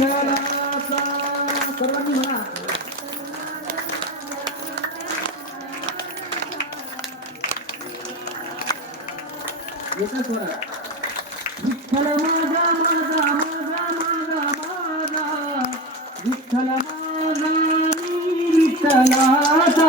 विठ्ठलाचा सर्वांनी म्हणा एका स्वरात विठ्ठल माझा माझा माझा माझा माझा विठ्ठल माझा मी विठ्ठलाचा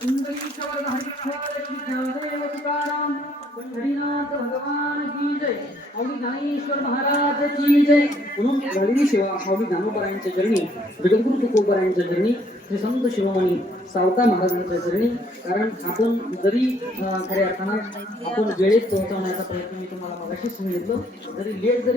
इंद्रीश्वर भगवान की जय ज्ञानेश्वर महाराज की जय म्हणून झालेली शिवा माऊली ज्ञानोबरायांच्या चरणी जगद्गुरु तुकोबरायांच्या चरणी श्री संत शिरोमणी सावका महाराजांच्या चरणी कारण आपण जरी खऱ्या अर्थानं आपण वेळेत पोहोचवण्याचा प्रयत्न मी तुम्हाला मगाशी सांगितलं जरी लेट जरी